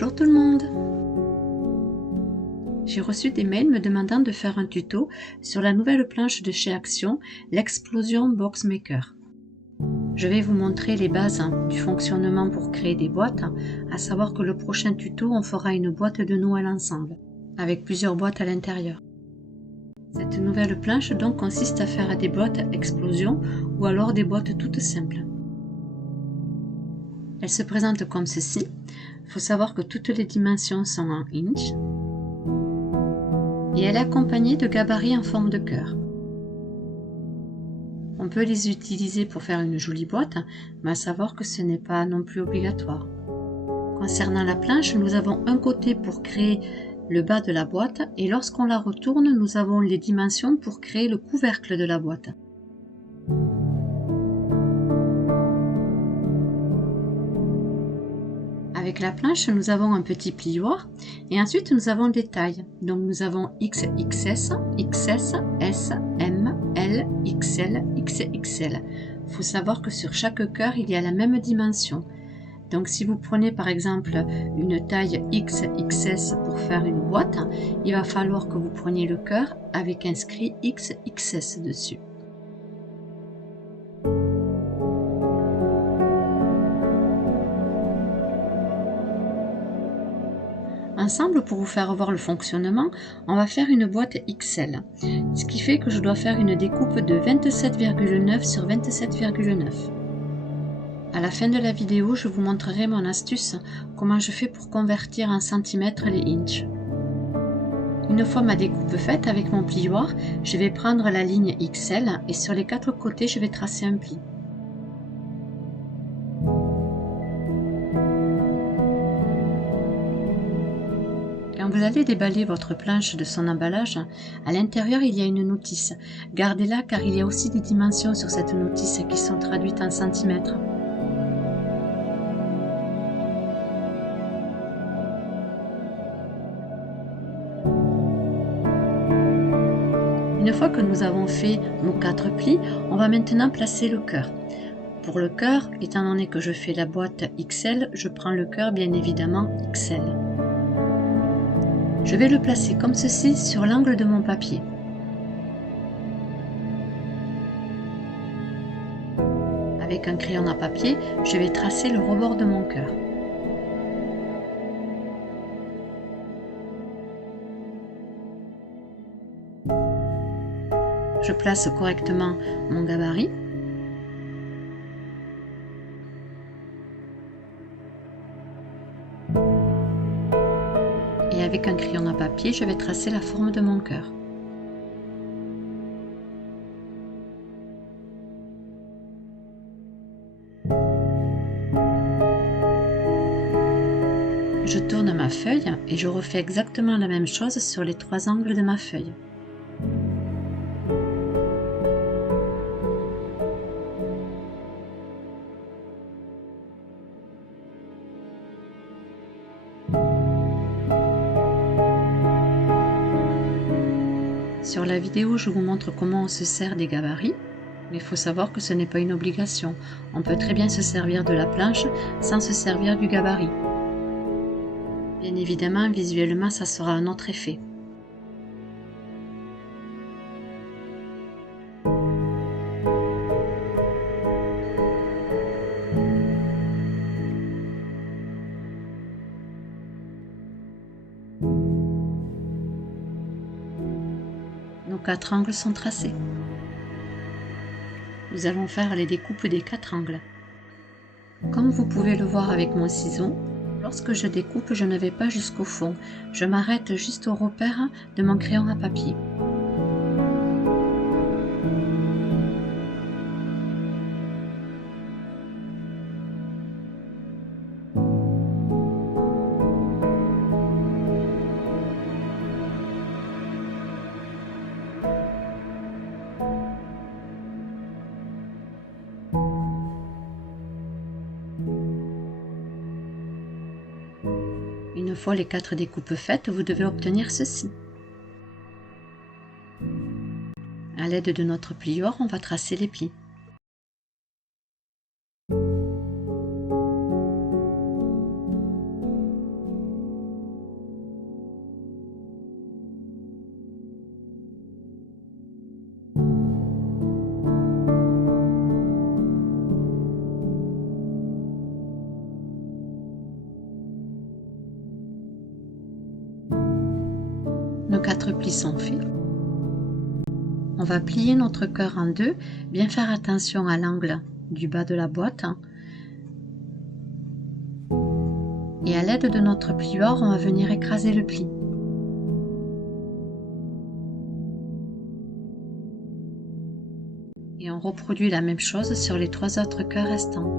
Bonjour tout le monde! J'ai reçu des mails me demandant de faire un tuto sur la nouvelle planche de chez Action, l'Explosion Box Maker. Je vais vous montrer les bases du fonctionnement pour créer des boîtes, à savoir que le prochain tuto on fera une boîte de Noël ensemble, avec plusieurs boîtes à l'intérieur. Cette nouvelle planche donc consiste à faire des boîtes explosion ou alors des boîtes toutes simples. Elle se présente comme ceci. Il faut savoir que toutes les dimensions sont en inch et elle est accompagnée de gabarits en forme de cœur. On peut les utiliser pour faire une jolie boîte, mais à savoir que ce n'est pas non plus obligatoire. Concernant la planche, nous avons un côté pour créer le bas de la boîte et lorsqu'on la retourne, nous avons les dimensions pour créer le couvercle de la boîte. Avec la planche, nous avons un petit plioir et ensuite nous avons des tailles. Donc nous avons XXS, XS, S, M, L, XL, XXL. Il faut savoir que sur chaque cœur, il y a la même dimension. Donc si vous prenez par exemple une taille XXS pour faire une boîte, il va falloir que vous preniez le cœur avec inscrit XXS dessus. Ensemble, pour vous faire voir le fonctionnement, on va faire une boîte XL, ce qui fait que je dois faire une découpe de 27,9 sur 27,9. À la fin de la vidéo, je vous montrerai mon astuce, comment je fais pour convertir en centimètres les inches. Une fois ma découpe faite avec mon plioir, je vais prendre la ligne XL et sur les 4 côtés, je vais tracer un pli. Quand vous allez déballer votre planche de son emballage, à l'intérieur il y a une notice. Gardez-la car il y a aussi des dimensions sur cette notice qui sont traduites en centimètres. Une fois que nous avons fait nos 4 plis, on va maintenant placer le cœur. Pour le cœur, étant donné que je fais la boîte XL, je prends le cœur bien évidemment XL. Je vais le placer comme ceci sur l'angle de mon papier. Avec un crayon à papier, je vais tracer le rebord de mon cœur. Je place correctement mon gabarit. Et avec un crayon à papier, je vais tracer la forme de mon cœur. Je tourne ma feuille et je refais exactement la même chose sur les 3 angles de ma feuille. Sur la vidéo, je vous montre comment on se sert des gabarits, mais il faut savoir que ce n'est pas une obligation. On peut très bien se servir de la planche sans se servir du gabarit. Bien évidemment, visuellement, ça sera un autre effet. Nos 4 angles sont tracés. Nous allons faire les découpes des 4 angles. Comme vous pouvez le voir avec mon ciseau, lorsque je découpe, je ne vais pas jusqu'au fond. Je m'arrête juste au repère de mon crayon à papier. Une fois les 4 découpes faites, vous devez obtenir ceci. À l'aide de notre plioir, on va tracer les plis. nos 4 plis sont faits, on va plier notre cœur en deux, bien faire attention à l'angle du bas de la boîte. Et à l'aide de notre plioir, on va venir écraser le pli. Et on reproduit la même chose sur les 3 autres cœurs restants.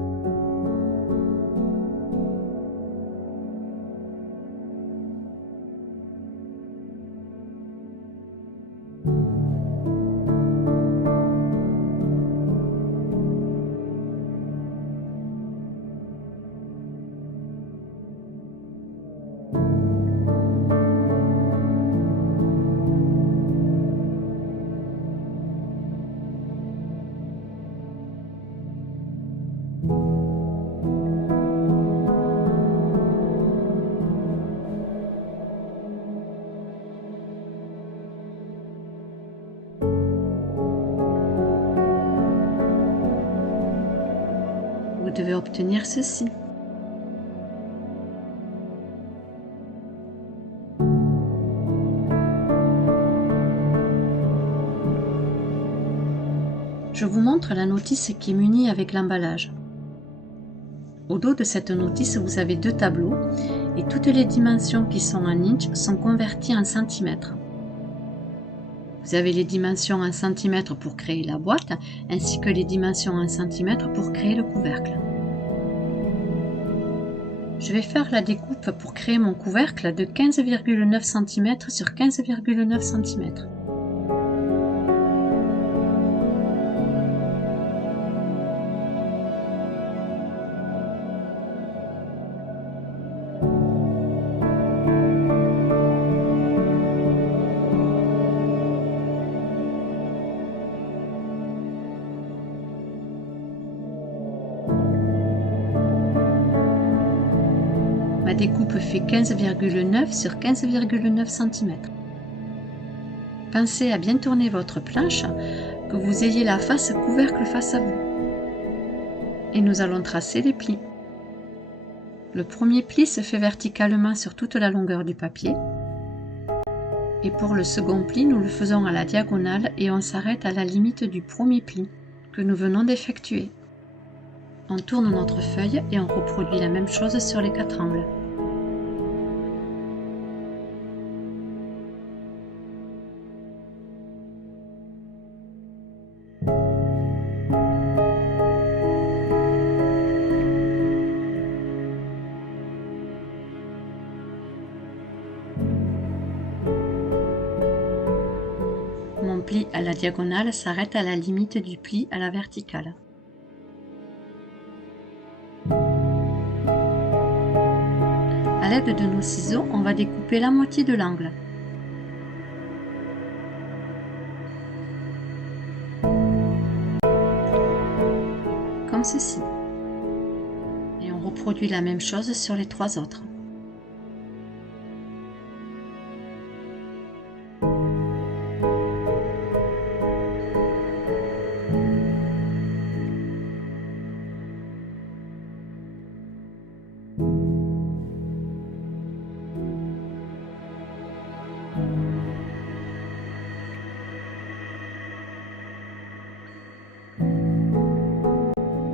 Vous devez obtenir ceci. Je vous montre la notice qui est munie avec l'emballage. Au dos de cette notice, vous avez 2 tableaux et toutes les dimensions qui sont en inch sont converties en centimètres. Vous avez les dimensions en centimètres pour créer la boîte, ainsi que les dimensions en centimètres pour créer le couvercle. Je vais faire la découpe pour créer mon couvercle de 15,9 cm sur 15,9 cm. Ma découpe fait 15,9 sur 15,9 cm. Pensez à bien tourner votre planche, que vous ayez la face couvercle face à vous. Et nous allons tracer les plis. Le premier pli se fait verticalement sur toute la longueur du papier. Et pour le second pli, nous le faisons à la diagonale et on s'arrête à la limite du premier pli que nous venons d'effectuer. On tourne notre feuille et on reproduit la même chose sur les 4 angles. Mon pli à la diagonale s'arrête à la limite du pli à la verticale. À l'aide de nos ciseaux, on va découper la moitié de l'angle. Comme ceci. Et on reproduit la même chose sur les 3 autres.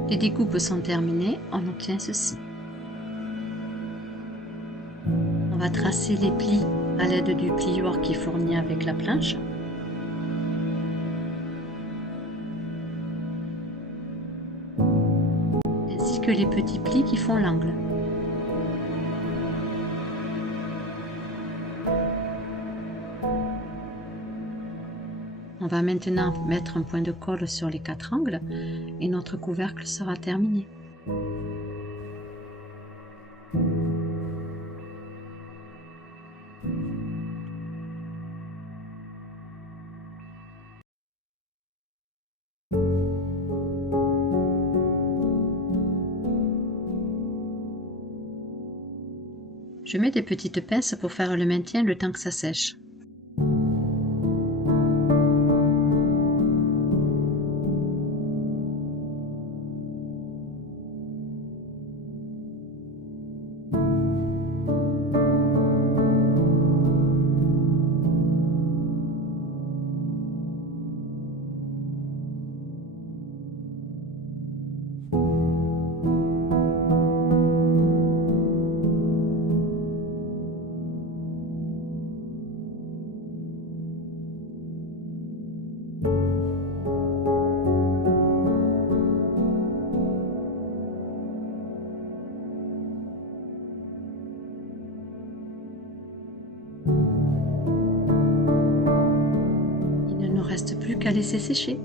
Les découpes sont terminées, on obtient ceci. On va tracer les plis à l'aide du plioir qui est fourni avec la planche. Ainsi que les petits plis qui font l'angle. On va maintenant mettre un point de colle sur les 4 angles et notre couvercle sera terminé. Je mets des petites pinces pour faire le maintien le temps que ça sèche. reste plus qu'à laisser sécher.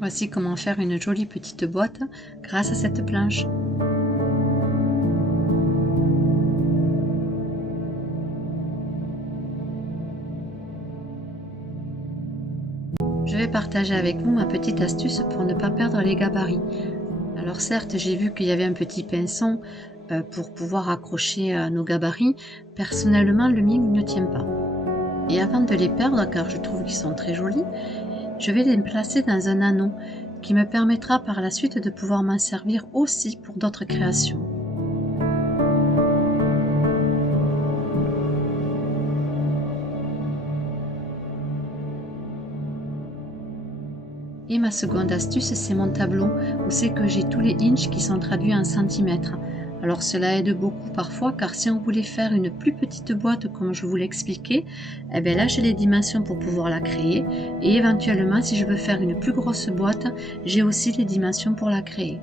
Voici comment faire une jolie petite boîte grâce à cette planche. Je vais partager avec vous ma petite astuce pour ne pas perdre les gabarits. Alors certes, j'ai vu qu'il y avait un petit pinceau pour pouvoir accrocher nos gabarits. Personnellement, le mien ne tient pas. Et avant de les perdre, car je trouve qu'ils sont très jolis, je vais les placer dans un anneau qui me permettra par la suite de pouvoir m'en servir aussi pour d'autres créations. Et ma seconde astuce, c'est mon tableau, où c'est que j'ai tous les inches qui sont traduits en centimètres. Alors cela aide beaucoup parfois, car si on voulait faire une plus petite boîte comme je vous l'expliquais, eh bien là j'ai les dimensions pour pouvoir la créer, et éventuellement si je veux faire une plus grosse boîte, j'ai aussi les dimensions pour la créer.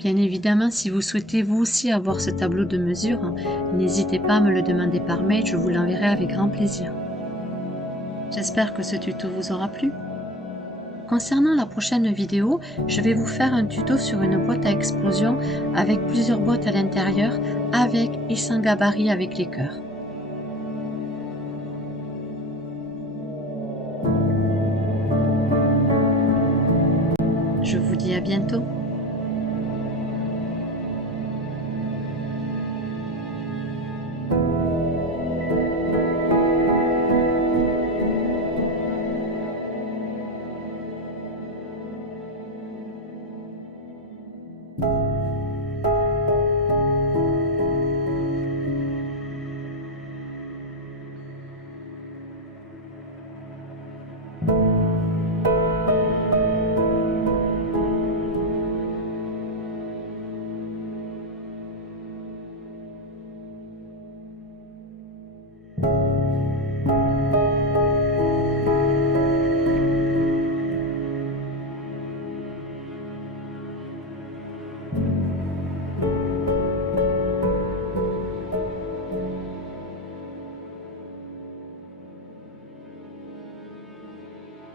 Bien évidemment, si vous souhaitez vous aussi avoir ce tableau de mesure, n'hésitez pas à me le demander par mail, je vous l'enverrai avec grand plaisir. J'espère que ce tuto vous aura plu. Concernant la prochaine vidéo, je vais vous faire un tuto sur une boîte à explosion avec plusieurs boîtes à l'intérieur, avec et sans gabarit avec les cœurs. Je vous dis à bientôt.